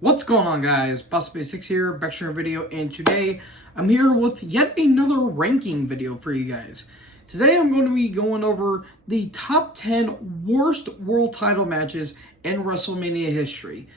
What's going on, guys? Boss6 here, back to your video, and today I'm here with yet another ranking video for you guys. Today I'm going to be going over the top 10 worst world title matches in Wrestlemania history.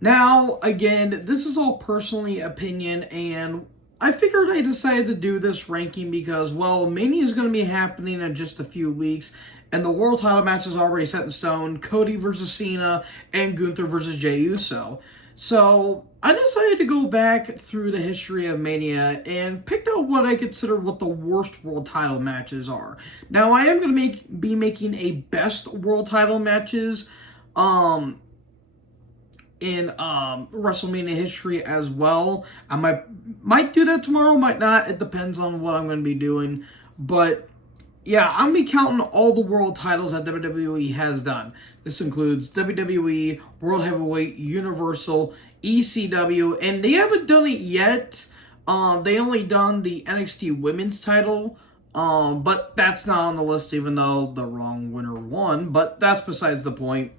Now, again, this is all personally opinion, and I figured I decided to do this ranking because, well, Mania is going to be happening in just a few weeks, and the world title match is already set in stone: Cody versus Cena and Gunther versus Jey Uso. So I decided to go back through the history of Mania and picked out what I consider what the worst world title matches are. Now, I am going to be making a best world title matches in WrestleMania history as well. I might do that tomorrow, might not. It depends on what I'm going to be doing. But yeah, I'm going to be counting all the world titles that WWE has done. This includes WWE, World Heavyweight, Universal, ECW, and they haven't done it yet. They only done the NXT Women's title, but that's not on the list, even though the wrong winner won, but that's besides the point.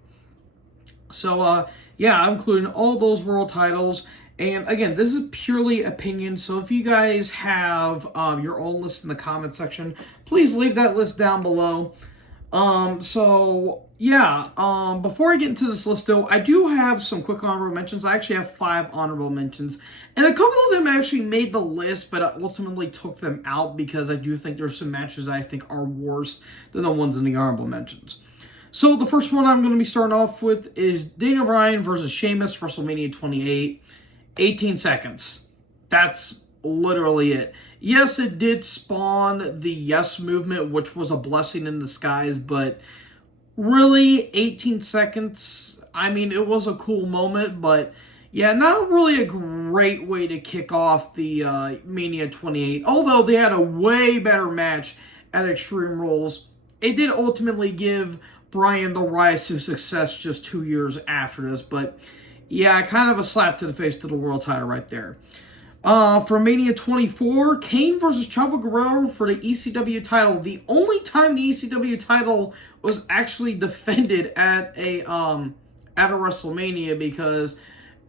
So, yeah, I'm including all those world titles. And again, this is purely opinion, so if you guys have your own list in the comment section, please leave that list down below. Before I get into this list, though, I do have some quick honorable mentions. I actually have 5 honorable mentions, and a couple of them actually made the list, but I ultimately took them out because I do think there's some matches I think are worse than the ones in the honorable mentions. So the first one I'm going to be starting off with is Daniel Bryan versus Sheamus, WrestleMania 28. 18 seconds. That's literally it. Yes, it did spawn the Yes movement, which was a blessing in disguise, but really, 18 seconds, I mean, it was a cool moment, but yeah, not really a great way to kick off the Mania 28. Although they had a way better match at Extreme Rules, it did ultimately give Bryan the rise to success just 2 years after this, but yeah, kind of a slap to the face to the world title right there. For Mania 24, Kane versus Chavo Guerrero for the ECW title. The only time the ECW title was actually defended at a WrestleMania, because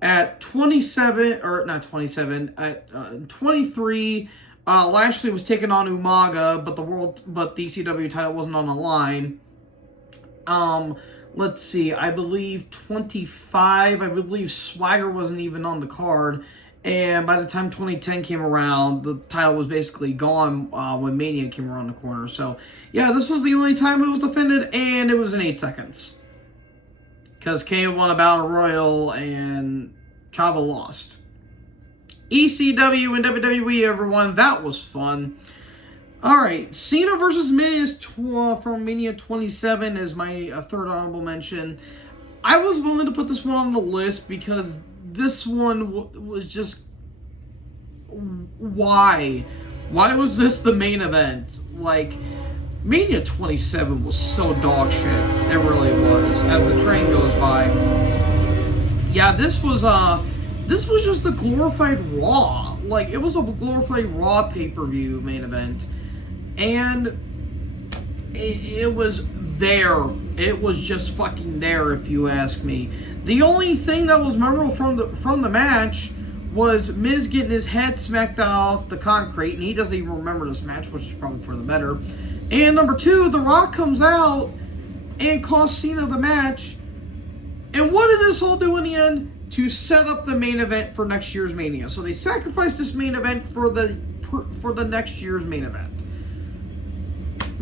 at 23, Lashley was taking on Umaga, but the ECW title wasn't on the line. Let's see, I believe 25, I believe Swagger wasn't even on the card, and by the time 2010 came around, the title was basically gone when Mania came around the corner. So, yeah, this was the only time it was defended, and it was in 8 seconds. Because Kane won a Battle Royal, and Chavo lost. ECW and WWE, everyone, that was fun. Alright, Cena versus Miz from Mania 27 is my third honorable mention. I was willing to put this one on the list because this one was just... Why? Why was this the main event? Like, Mania 27 was so dog shit. It really was, as the train goes by. Yeah, this was just a glorified Raw. Like, it was a glorified Raw pay-per-view main event. And it was there. It was just fucking there, if you ask me. The only thing that was memorable from the match was Miz getting his head smacked off the concrete, and he doesn't even remember this match, which is probably for the better. And number 2, The Rock comes out and costs Cena the match. And what did this all do in the end? To set up the main event for next year's Mania. So they sacrificed this main event for the next year's main event.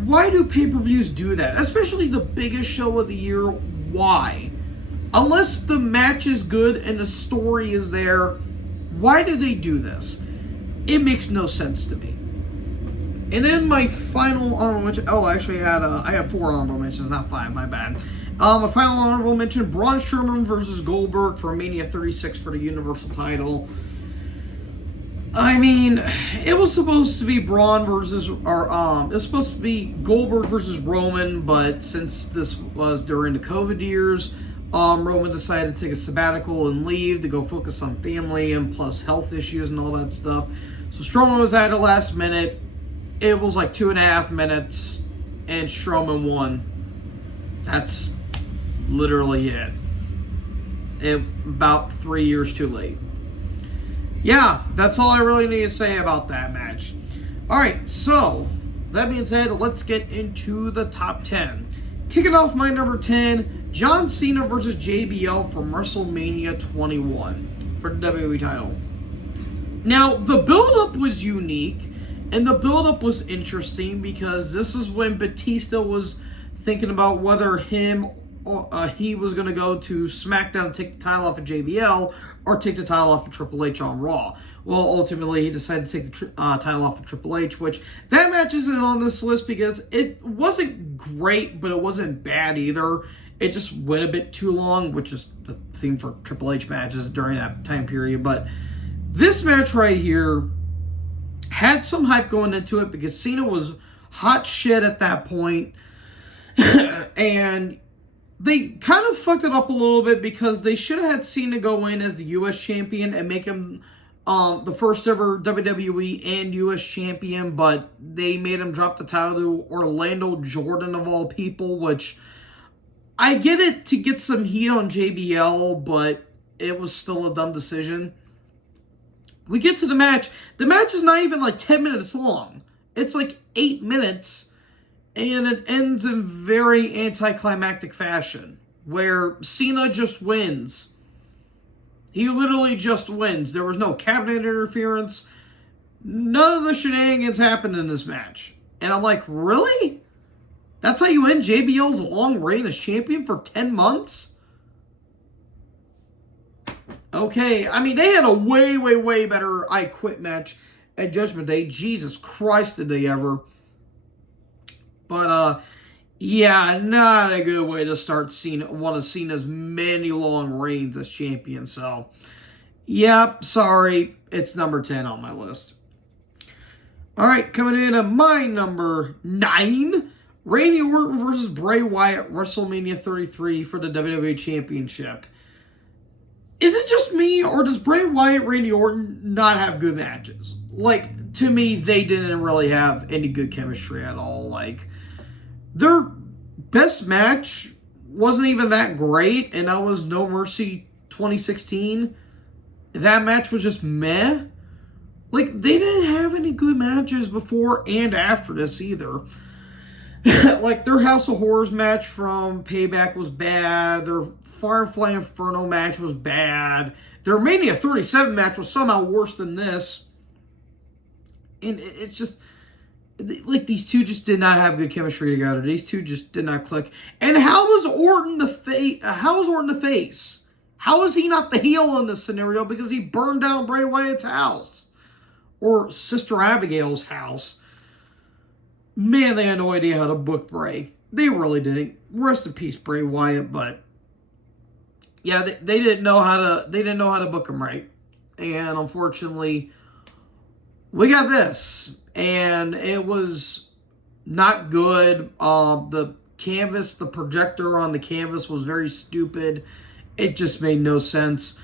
Why do pay-per-views do that? Especially the biggest show of the year. Why? Unless the match is good and the story is there, why do they do this? It makes no sense to me. And then my final honorable mention... Oh, actually, I have 4 honorable mentions, not 5, my bad. My final honorable mention, Braun Strowman versus Goldberg for Mania 36 for the Universal title. I mean, it was supposed to be Braun versus, it was supposed to be Goldberg versus Roman, but since this was during the COVID years, Roman decided to take a sabbatical and leave to go focus on family and plus health issues and all that stuff. So Strowman was at the last minute. It was like 2.5 minutes, and Strowman won. That's literally it. about 3 years too late. Yeah, that's all I really need to say about that match. Alright, so, that being said, let's get into the top 10. Kicking off my number 10, John Cena versus JBL from WrestleMania 21 for the WWE title. Now, the build-up was unique, and the build-up was interesting because this is when Batista was thinking about whether he was going to go to SmackDown and take the title off of JBL or take the title off of Triple H on Raw. Well, ultimately, he decided to take the title off of Triple H, which that match isn't on this list because it wasn't great, but it wasn't bad either. It just went a bit too long, which is the theme for Triple H matches during that time period. But this match right here had some hype going into it because Cena was hot shit at that point. And they kind of fucked it up a little bit because they should have had Cena go in as the U.S. champion and make him the first ever WWE and U.S. champion, but they made him drop the title to Orlando Jordan of all people, which I get it to get some heat on JBL, but it was still a dumb decision. We get to the match. The match is not even like 10 minutes long. It's like 8 minutes. And it ends in very anticlimactic fashion, where Cena just wins. He literally just wins. There was no cabinet interference. None of the shenanigans happened in this match. And I'm like, really? That's how you end JBL's long reign as champion for 10 months? Okay, I mean, they had a way, way, way better I Quit match at Judgment Day. Jesus Christ, did they ever. But, yeah, not a good way to start one of Cena's many long reigns as champion. So, yep, sorry, it's number 10 on my list. All right, coming in at my number 9, Randy Orton versus Bray Wyatt, WrestleMania 33 for the WWE Championship. Is it just me, or does Bray Wyatt, Randy Orton not have good matches? Like, to me, they didn't really have any good chemistry at all. Like, their best match wasn't even that great, and that was No Mercy 2016. That match was just meh. Like, they didn't have any good matches before and after this either. Like, their House of Horrors match from Payback was bad. Their Firefly Inferno match was bad. Their Mania 37 match was somehow worse than this. And it's just, like, these two just did not have good chemistry together. These two just did not click. And how was Orton the face? How is he not the heel in this scenario? Because he burned down Bray Wyatt's house. Or Sister Abigail's house. Man, they had no idea how to book Bray. They really didn't. Rest in peace, Bray Wyatt. But yeah, they didn't know how to book him right. And unfortunately, we got this, and it was not good. The projector on the canvas was very stupid. It just made no sense.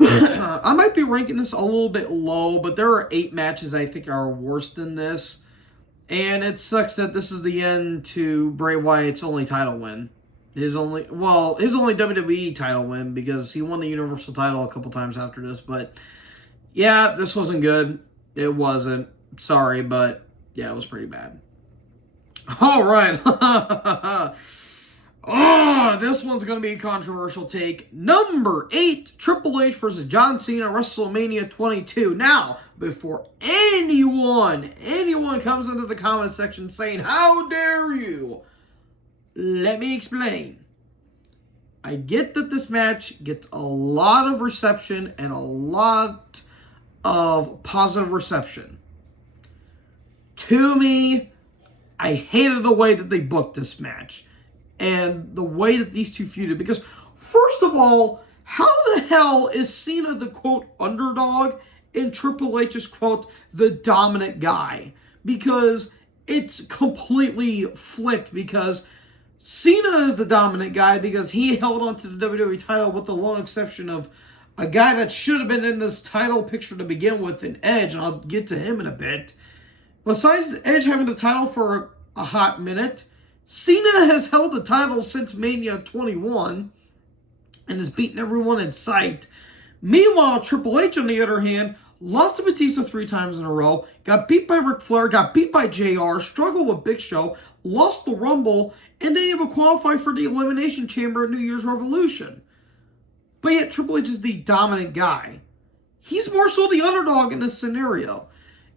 I might be ranking this a little bit low, but there are 8 matches I think are worse than this. And it sucks that this is the end to Bray Wyatt's only title win. His only WWE title win, because he won the Universal title a couple times after this. But yeah, this wasn't good. It wasn't. Sorry, but yeah, it was pretty bad. All right. Oh, this one's going to be a controversial take. Number 8, Triple H versus John Cena, WrestleMania 22. Now, before anyone comes into the comment section saying, how dare you? Let me explain. I get that this match gets a lot of reception and a lot of positive reception. To me, I hated the way that they booked this match. And the way that these two feuded. Because, first of all, how the hell is Cena the, quote, underdog and Triple H is, quote, the dominant guy? Because it's completely flipped. Because Cena is the dominant guy because he held on to the WWE title with the lone exception of a guy that should have been in this title picture to begin with, an Edge. And I'll get to him in a bit. Besides Edge having the title for a hot minute, Cena has held the title since Mania 21, and is beating everyone in sight. Meanwhile, Triple H, on the other hand, lost to Batista 3 times in a row, got beat by Ric Flair, got beat by JR, struggled with Big Show, lost the Rumble, and didn't even qualify for the Elimination Chamber at New Year's Revolution. But yet, Triple H is the dominant guy. He's more so the underdog in this scenario.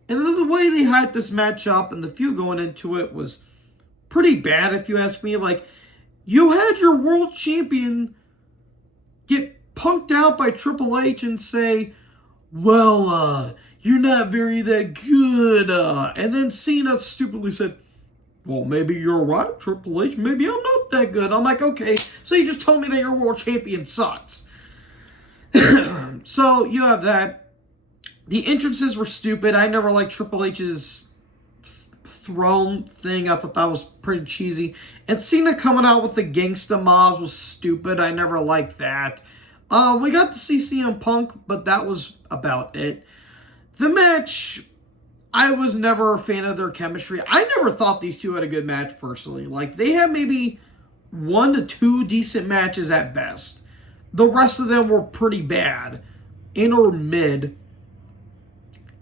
And then the way they had this match up and the feud going into it was pretty bad, if you ask me. Like, you had your world champion get punked out by Triple H and say, well, you're not very that good. And then Cena stupidly said, well, maybe you're right, Triple H. Maybe I'm not that good. I'm like, okay, so you just told me that your world champion sucks. So you have that. The entrances were stupid. I never liked Triple H's throne thing. I thought that was pretty cheesy. And Cena coming out with the gangsta mobs was stupid. I never liked that. We got to see CM Punk, but that was about it. The match, I was never a fan of their chemistry. I never thought these two had a good match, personally. Like, they had maybe 1 to 2 decent matches at best. The rest of them were pretty bad, in or mid.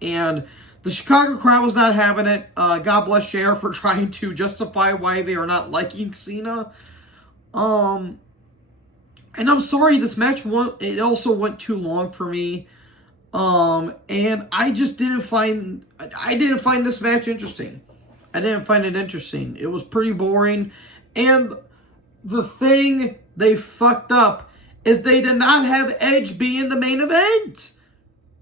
And the Chicago crowd was not having it. God bless JR for trying to justify why they are not liking Cena. And I'm sorry, this match it also went too long for me. And I just didn't find this match interesting. I didn't find it interesting. It was pretty boring. And the thing they fucked up is they did not have Edge be in the main event.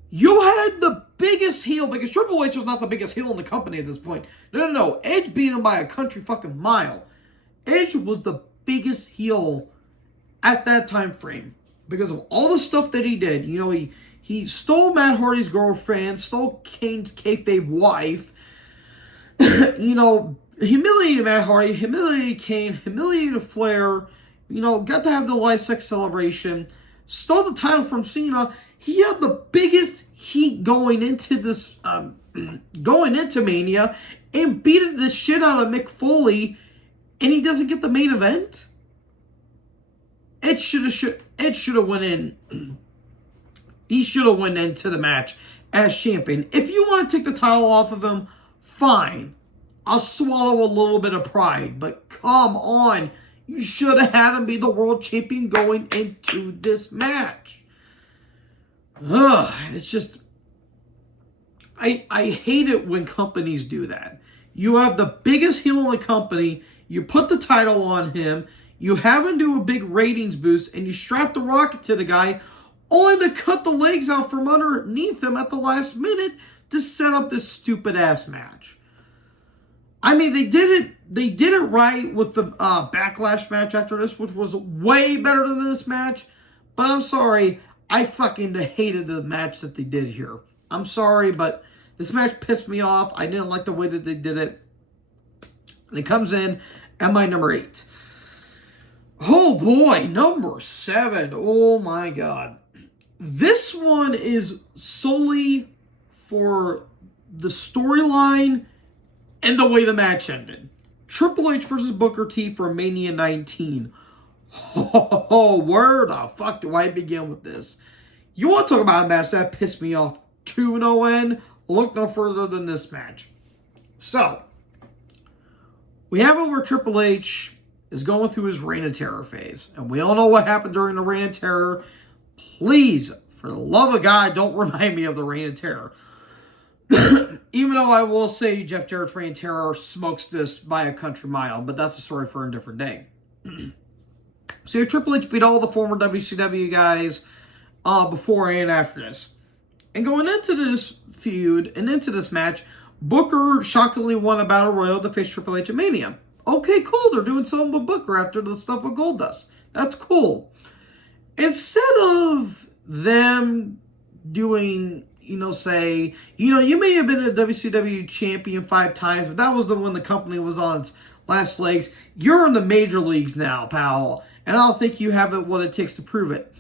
You had the biggest heel, because Triple H was not the biggest heel in the company at this point. No. Edge beat him by a country fucking mile. Edge was the biggest heel at that time frame because of all the stuff that he did. You know, he stole Matt Hardy's girlfriend, stole Kane's kayfabe wife, you know, humiliated Matt Hardy, humiliated Kane, humiliated Flair, you know, got to have the live sex celebration, stole the title from Cena. He had the biggest heat going into this, going into Mania, and beat the shit out of Mick Foley, and he doesn't get the main event. It should have went in. He should have went into the match as champion. If you want to take the title off of him, fine. I'll swallow a little bit of pride, but come on. You should have had him be the world champion going into this match. It's just, I hate it when companies do that. You have the biggest heel in the company, you put the title on him, you have him do a big ratings boost, and you strap the rocket to the guy, only to cut the legs out from underneath him at the last minute to set up this stupid-ass match. I mean, they did it right with the Backlash match after this, which was way better than this match. But I'm sorry, I fucking hated the match that they did here. I'm sorry, but this match pissed me off. I didn't like the way that they did it. And it comes in at my number 8. Oh boy, number 7. Oh my God. This one is solely for the storyline and the way the match ended. Triple H versus Booker T for Mania 19. Oh, where the fuck do I begin with this? You want to talk about a match that pissed me off to no end? Look no further than this match. So, we have it where Triple H is going through his Reign of Terror phase. And we all know what happened during the Reign of Terror. Please, for the love of God, don't remind me of the Reign of Terror. Even though I will say Jeff Jarrett's Reign of Terror smokes this by a country mile, but that's a story for a different day. So Triple H beat all the former WCW guys before and after this. And going into this feud and into this match, Booker shockingly won a Battle Royal to face Triple H at Mania. Okay, cool. They're doing something with Booker after the stuff with Goldust. That's cool. Instead of them doing, say, you may have been a WCW champion 5 times, but that was the when the company was on its last legs. You're in the major leagues now, pal, and I don't think you have what it takes to prove it.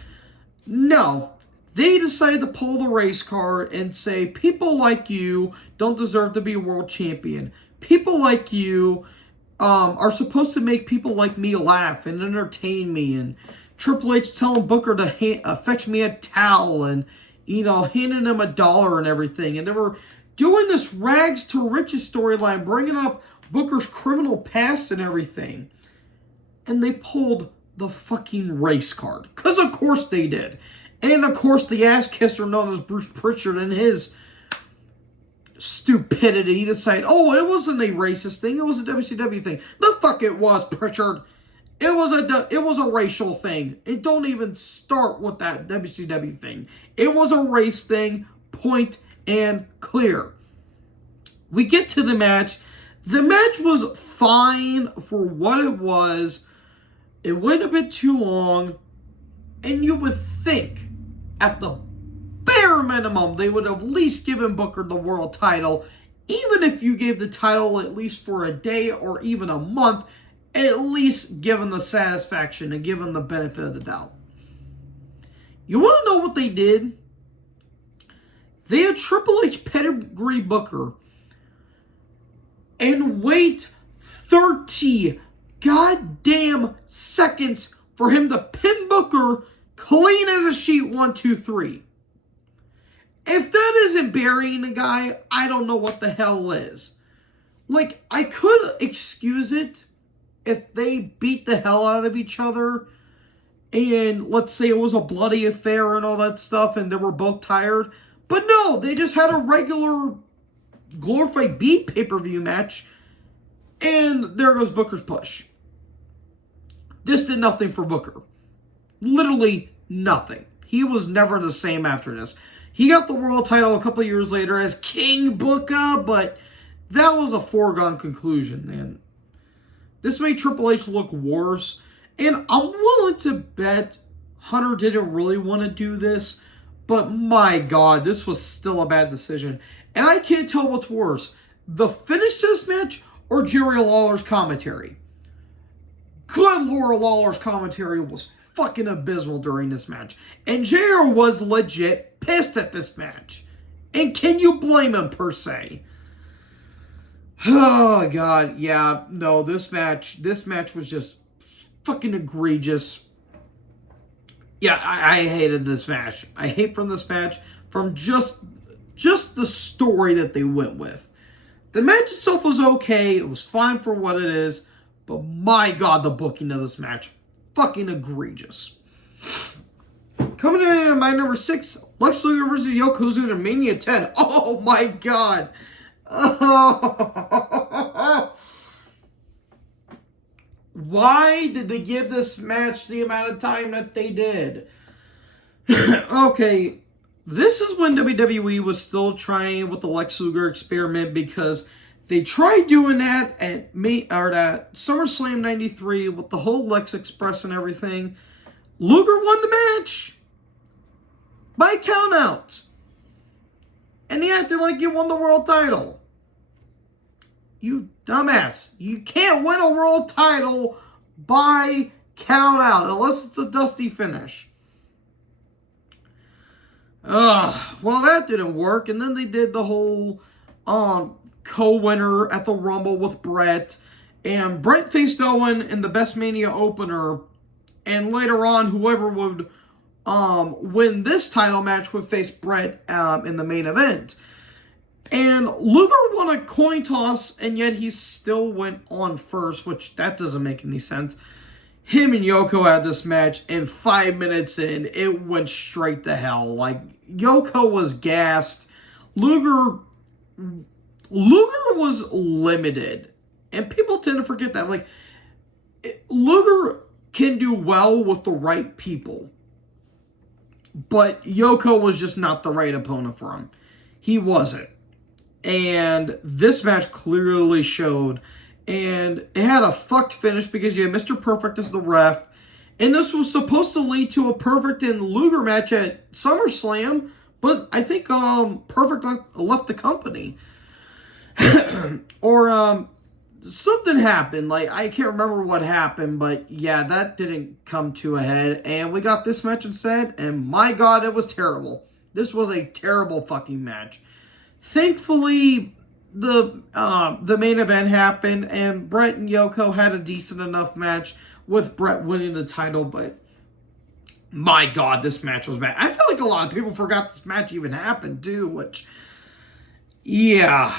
No. They decided to pull the race card and say, people like you don't deserve to be a world champion. People like you are supposed to make people like me laugh and entertain me and Triple H telling Booker to fetch me a towel and, handing him $1 and everything. And they were doing this rags to riches storyline, bringing up Booker's criminal past and everything. And they pulled the fucking race card. Because of course they did. And of course the ass kisser known as Bruce Pritchard and his stupidity, he decided, oh, it wasn't a racist thing, it was a WCW thing. The fuck it was, Pritchard. It was a racial thing. And don't even start with that WCW thing. It was a race thing, point and clear. We get to the match. The match was fine for what it was. It went a bit too long. And you would think, at the bare minimum, they would have at least given Booker the world title. Even if you gave the title at least for a day or even a month, at least given the satisfaction and given the benefit of the doubt. You want to know what they did? They had Triple H pedigree Booker and wait 30 goddamn seconds for him to pin Booker clean as a sheet, 1, 2, 3. If that isn't burying a guy, I don't know what the hell is. Like, I could excuse it if they beat the hell out of each other and let's say it was a bloody affair and all that stuff and they were both tired. But no, they just had a regular glorified beat pay-per-view match and there goes Booker's push. This did nothing for Booker. Literally nothing. He was never the same after this. He got the world title a couple years later as King Booker, but that was a foregone conclusion, man. This made Triple H look worse. And I'm willing to bet Hunter didn't really want to do this. But my God, this was still a bad decision. And I can't tell what's worse. The finish to this match or Jerry Lawler's commentary. Good Lord, Lawler's commentary was fucking abysmal during this match. And JR was legit pissed at this match. And can you blame him per se? Oh, God. Yeah, no, this match was just fucking egregious. Yeah, I hated this match. I hate from this match from just the story that they went with. The match itself was okay. It was fine for what it is. But my God, the booking of this match, fucking egregious. Coming in at my number 6, Lex Luger versus Yokozuna in Mania 10. Oh my God. Why did they give this match the amount of time that they did? Okay, this is when WWE was still trying with the Lex Luger experiment because they tried doing that at SummerSlam 93 with the whole Lex Express and everything. Luger won the match by count out. And he acted like he won the world title. You dumbass. You can't win a world title by count out unless it's a dusty finish. Well, that didn't work. And then they did the whole co-winner at the Rumble with Brett. And Brett faced Owen in the Best Mania opener. And later on, whoever would win this title match would face Brett in the main event. And Luger won a coin toss, and yet he still went on first, which that doesn't make any sense. Him and Yoko had this match, and 5 minutes in, it went straight to hell. Like, Yoko was gassed. Luger was limited. And people tend to forget that. Like, Luger can do well with the right people. But Yoko was just not the right opponent for him. He wasn't. And this match clearly showed. And it had a fucked finish because you had Mr. Perfect as the ref. And this was supposed to lead to a Perfect and Luger match at SummerSlam. But I think Perfect left the company. Or something happened. Like, I can't remember what happened. But yeah, that didn't come to a head. And we got this match instead. And my God, it was terrible. This was a terrible fucking match. Thankfully, the main event happened, and Brett and Yoko had a decent enough match with Brett winning the title, but My God, this match was bad. I feel like a lot of people forgot this match even happened, too, which, yeah,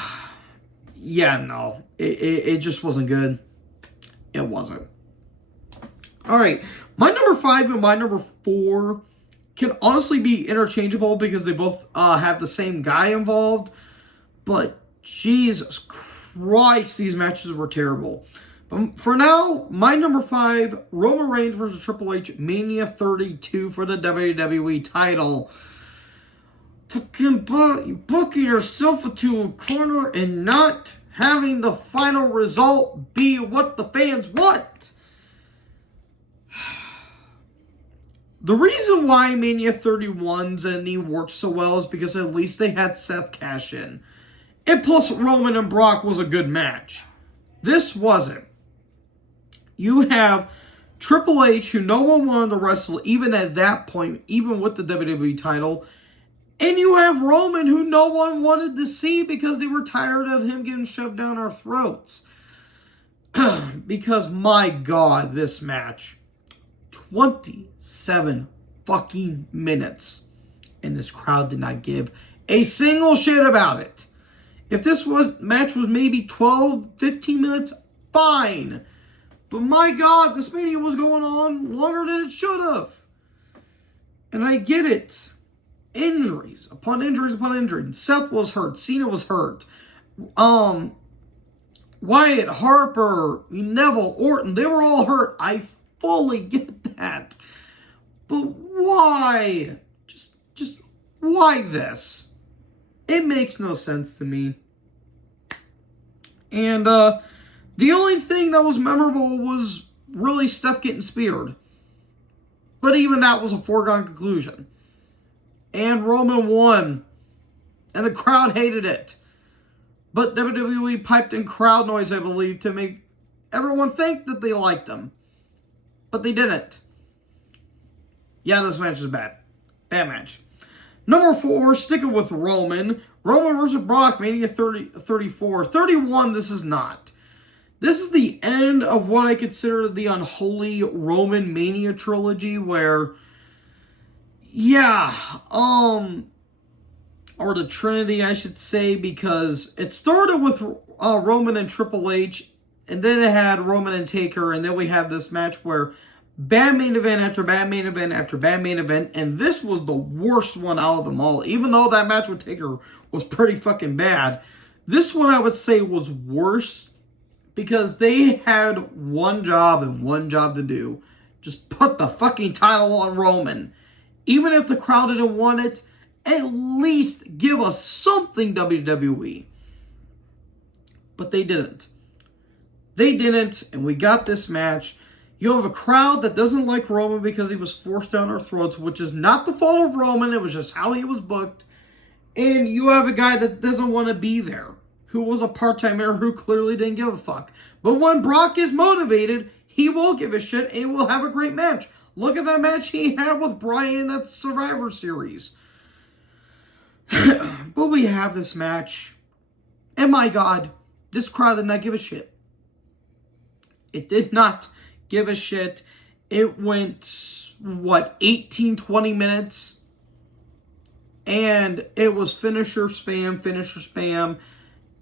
no, it just wasn't good. It wasn't. All right, my number 5 and my number 4 can honestly be interchangeable because they both have the same guy involved, but Jesus Christ, these matches were terrible. But for now, my number 5, Roman Reigns versus Triple H, Mania 32 for the WWE title. Booking yourself into a corner and not having the final result be what the fans want. The reason why Mania 31's ending worked so well is because at least they had Seth cash in. And plus, Roman and Brock was a good match. This wasn't. You have Triple H, who no one wanted to wrestle, even at that point, even with the WWE title. And you have Roman, who no one wanted to see because they were tired of him getting shoved down our throats. Because, my God, this match, 27 fucking minutes. And this crowd did not give a single shit about it. If this match was maybe 12, 15 minutes, fine. But my God, this Mania was going on longer than it should have. And I get it. Injuries upon injuries upon injuries. Seth was hurt. Cena was hurt. Wyatt, Harper, Neville, Orton, they were all hurt. I fully get that. But why? Just why this? It makes no sense to me. And the only thing that was memorable was really Steph getting speared. But even that was a foregone conclusion. And Roman won. And the crowd hated it. But WWE piped in crowd noise, I believe, to make everyone think that they liked them. But they didn't. Yeah, this match is bad. Bad match. Number 4, sticking with Roman. Roman versus Brock, Mania 34. 31, this is not. This is the end of what I consider the unholy Roman Mania trilogy where, yeah, or the Trinity, I should say, because it started with Roman and Triple H, and then it had Roman and Taker, and then we have this match where bad main event after bad main event after bad main event, and this was the worst one out of them all. Even though that match with Taker was pretty fucking bad, this one I would say was worse because they had one job and one job to do. Just put the fucking title on Roman. Even if the crowd didn't want it, at least give us something, WWE. But they didn't. They didn't, and we got this match. You have a crowd that doesn't like Roman because he was forced down our throats, which is not the fault of Roman. It was just how he was booked. And you have a guy that doesn't want to be there, who was a part-timer who clearly didn't give a fuck. But when Brock is motivated, he will give a shit and he will have a great match. Look at that match he had with Bryan at Survivor Series. But we have this match. And my God, this crowd did not give a shit. It did not give a shit. It went, 18, 20 minutes? And it was finisher spam.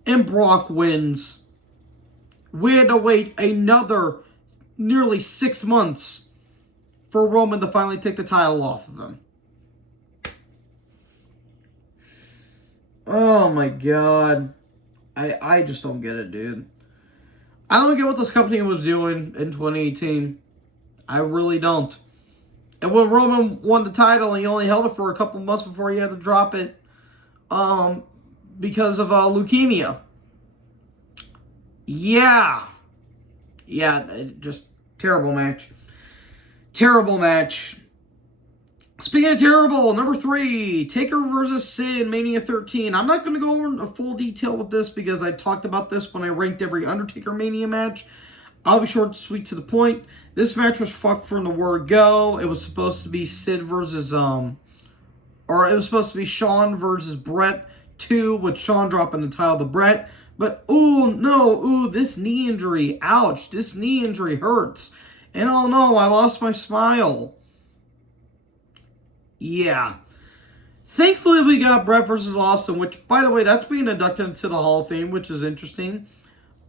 And Brock wins. We had to wait another nearly 6 months for Roman to finally take the title off of him. Oh my God. I just don't get it, dude. I don't get what this company was doing in 2018. I really don't. And when Roman won the title, he only held it for a couple months before he had to drop it because of leukemia. Yeah, just terrible match. Terrible match. Speaking of terrible, number 3, Taker versus Sid, Mania 13. I'm not going to go into full detail with this because I talked about this when I ranked every Undertaker Mania match. I'll be short, sweet, to the point. This match was fucked from the word go. It was supposed to be Sid versus, or it was supposed to be Shawn versus Brett 2, with Shawn dropping the title to Brett. But, this knee injury, ouch, this knee injury hurts. And oh no, I lost my smile. Yeah. Thankfully, we got Brett versus Austin, which, by the way, that's being inducted into the Hall of Fame, which is interesting.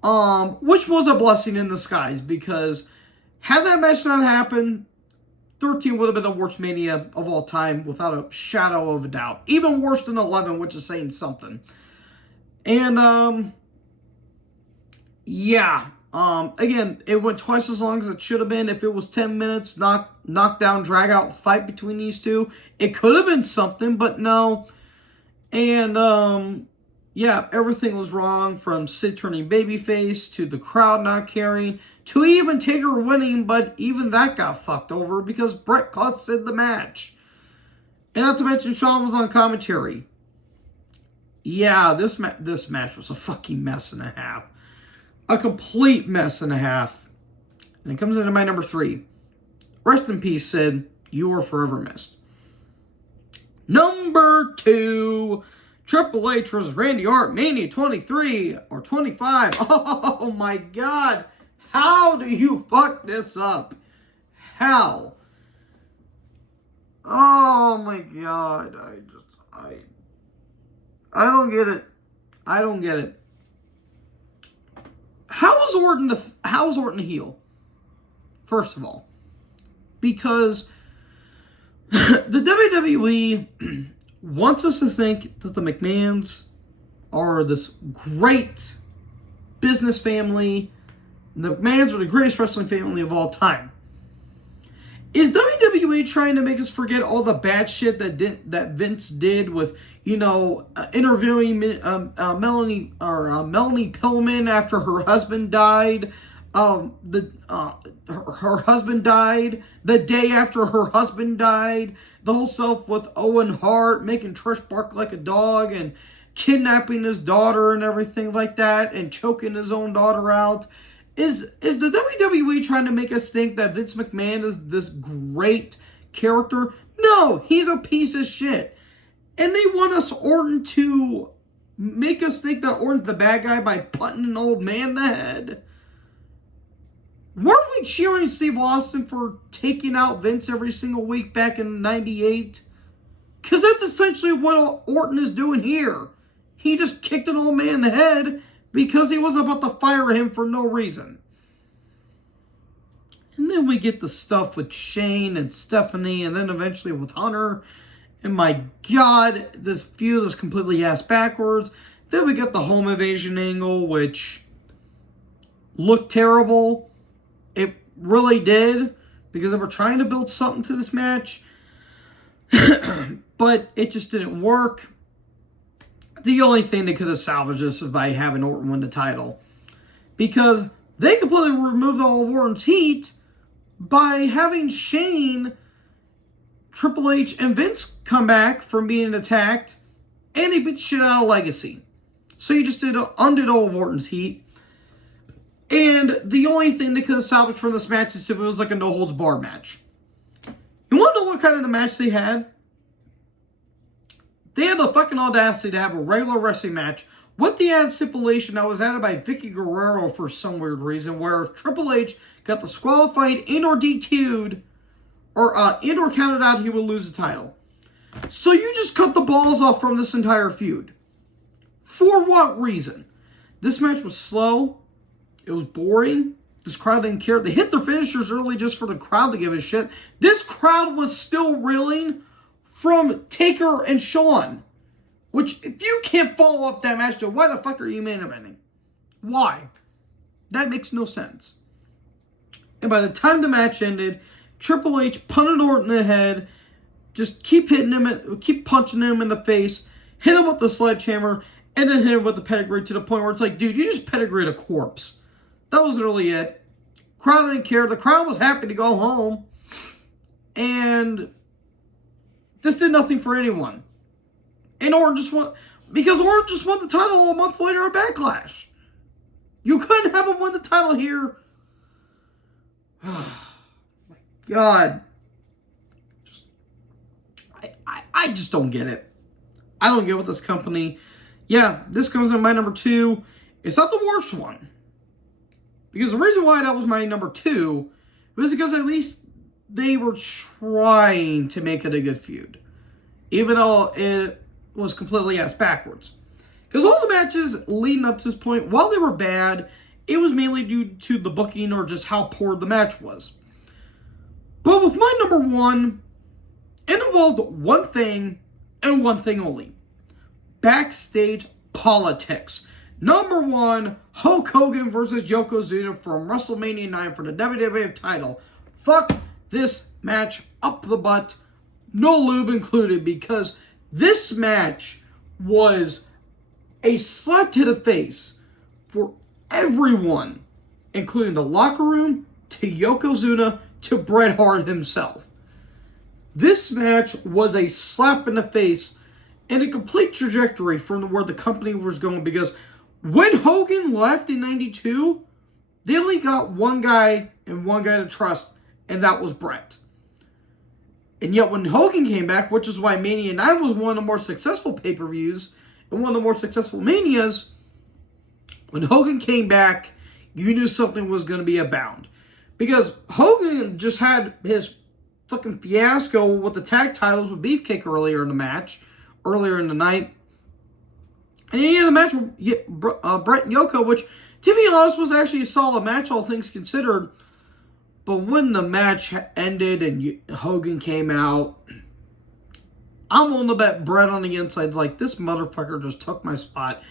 Which was a blessing in disguise, because had that match not happened, 13 would have been the worst Mania of all time, without a shadow of a doubt. Even worse than 11, which is saying something. And, yeah. Again, it went twice as long as it should have been. If it was 10 minutes, knockdown, drag-out fight between these two, it could have been something, but no. And, yeah, everything was wrong, from Sid turning babyface, to the crowd not caring, to even Taker winning, but even that got fucked over because Brett cost Sid the match. And not to mention Shawn was on commentary. Yeah, this match was a fucking mess and a half. A complete mess and a half. And it comes into my number 3. Rest in peace, Sid. You are forever missed. Number 2. Triple H versus Randy Orton, Mania 23 or 25. Oh my God. How do you fuck this up? How? Oh my God. I don't get it. I don't get it. How is Orton a heel? First of all. Because the WWE wants us to think that the McMahons are this great business family. The McMahons are the greatest wrestling family of all time. Is WWE trying to make us forget all the bad shit that Vince did with, interviewing Melanie Pillman after her husband died? Her husband died the day after her husband died. The whole stuff with Owen Hart making Trish bark like a dog and kidnapping his daughter and everything like that and choking his own daughter out. Is the WWE trying to make us think that Vince McMahon is this great character? No, he's a piece of shit. And they want Orton to make us think that Orton's the bad guy by putting an old man in the head. Weren't we cheering Steve Austin for taking out Vince every single week back in '98? Because that's essentially what Orton is doing here. He just kicked an old man in the head because he was about to fire him for no reason. And then we get the stuff with Shane and Stephanie, and then eventually with Hunter. And my God, this feud is completely ass backwards. Then we got the home invasion angle, which looked terrible. It really did, because they were trying to build something to this match. But it just didn't work. The only thing that could have salvaged this is by having Orton win the title. Because they completely removed all of Orton's heat by having Shane, Triple H, and Vince come back from being attacked, and they beat the shit out of Legacy. So you just undid all of Orton's heat. And the only thing they could have salvaged from this match is if it was like a no-holds-barred match. You want to know what kind of a match they had? They had the fucking audacity to have a regular wrestling match with the added stipulation that was added by Vicky Guerrero for some weird reason, where if Triple H got disqualified and or DQ'd or counted out, he would lose the title. So you just cut the balls off from this entire feud. For what reason? This match was slow. It was boring. This crowd didn't care. They hit their finishers early just for the crowd to give a shit. This crowd was still reeling from Taker and Shawn. Which, if you can't follow up that match, then why the fuck are you main eventing? Why? That makes no sense. And by the time the match ended, Triple H punted Orton in the head, just keep hitting him, keep punching him in the face, hit him with the sledgehammer, and then hit him with the pedigree to the point where it's like, dude, you just pedigreed a corpse. That was really it. Crowd didn't care. The crowd was happy to go home. And this did nothing for anyone. And Orton just won, because Orton just won the title a month later at Backlash. You couldn't have him win the title here. Oh my God. I just don't get it. I don't get what this company. Yeah, this comes in my number 2. It's not the worst one. Because the reason why that was my number 2 was because at least they were trying to make it a good feud, even though it was completely ass backwards. Because all the matches leading up to this point, while they were bad, it was mainly due to the booking or just how poor the match was. But with my number one, it involved one thing and one thing only: backstage politics. Number one, Hulk Hogan versus Yokozuna from WrestleMania 9 for the WWF title. Fuck this match up the butt, no lube included, because this match was a slap to the face for everyone, including the locker room, to Yokozuna, to Bret Hart himself. This match was a slap in the face and a complete trajectory from where the company was going, because when Hogan left in 92, they only got one guy and one guy to trust, and that was Bret. And yet when Hogan came back, which is why Mania 9 was one of the more successful pay-per-views and one of the more successful Manias, when Hogan came back, you knew something was going to be abound. Because Hogan just had his fucking fiasco with the tag titles with Beefcake earlier in the night. And he had a match with Bret and Yoko, which, to be honest, was actually a solid match, all things considered. But when the match ended and Hogan came out, I'm willing to bet Bret on the inside's like, this motherfucker just took my spot.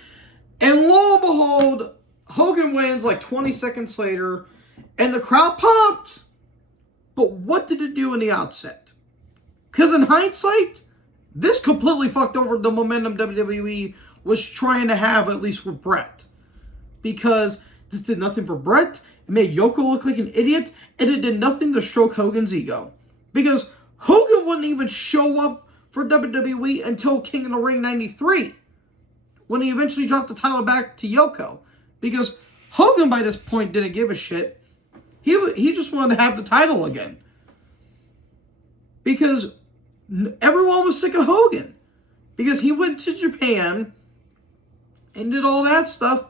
And lo and behold, Hogan wins like 20 seconds later, and the crowd popped. But what did it do in the outset? Because in hindsight, this completely fucked over the momentum WWE was trying to have, at least with Bret. Because this did nothing for Bret. It made Yoko look like an idiot. And it did nothing to stroke Hogan's ego. Because Hogan wouldn't even show up for WWE until King of the Ring 93. When he eventually dropped the title back to Yoko. Because Hogan by this point didn't give a shit. He just wanted to have the title again. Because everyone was sick of Hogan. Because he went to Japan and did all that stuff.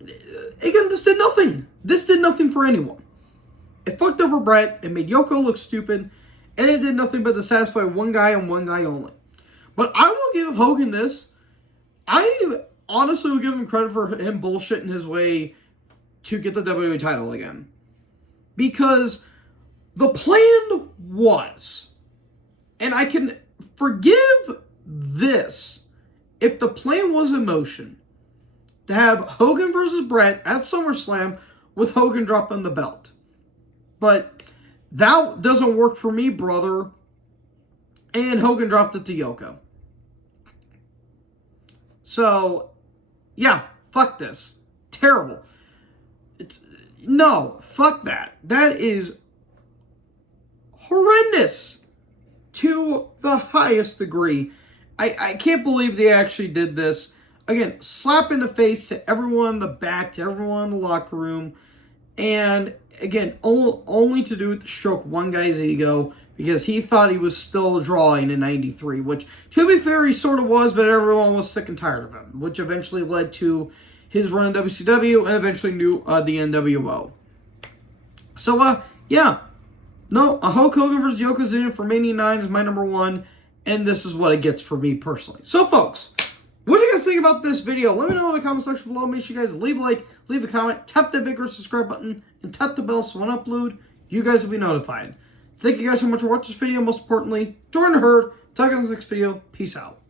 Again, this did nothing. This did nothing for anyone. It fucked over Bret. It made Yoko look stupid. And it did nothing but to satisfy one guy and one guy only. But I will give Hogan this. I honestly will give him credit for him bullshitting his way to get the WWE title again. Because the plan was, and I can forgive this, if the plan was in motion, to have Hogan versus Bret at SummerSlam with Hogan dropping the belt. But that doesn't work for me, brother. And Hogan dropped it to Yoko. So, yeah, fuck this. Terrible. No, fuck that. That is horrendous to the highest degree. I can't believe they actually did this. Again, slap in the face to everyone in the back, to everyone in the locker room. And again, only to do it to stroke one guy's ego, because he thought he was still drawing in 93, which, to be fair, he sort of was, but everyone was sick and tired of him, which eventually led to his run in WCW and eventually the NWO. So, yeah. No, Hulk Hogan versus Yokozuna for Mania 9 is my number one, and this is what it gets for me personally. So, folks, what do you guys think about this video? Let me know in the comment section below. Make sure you guys leave a like, leave a comment, tap that big red subscribe button, and tap the bell so when I upload, you guys will be notified. Thank you guys so much for watching this video. Most importantly, join the herd. Talk in the next video. Peace out.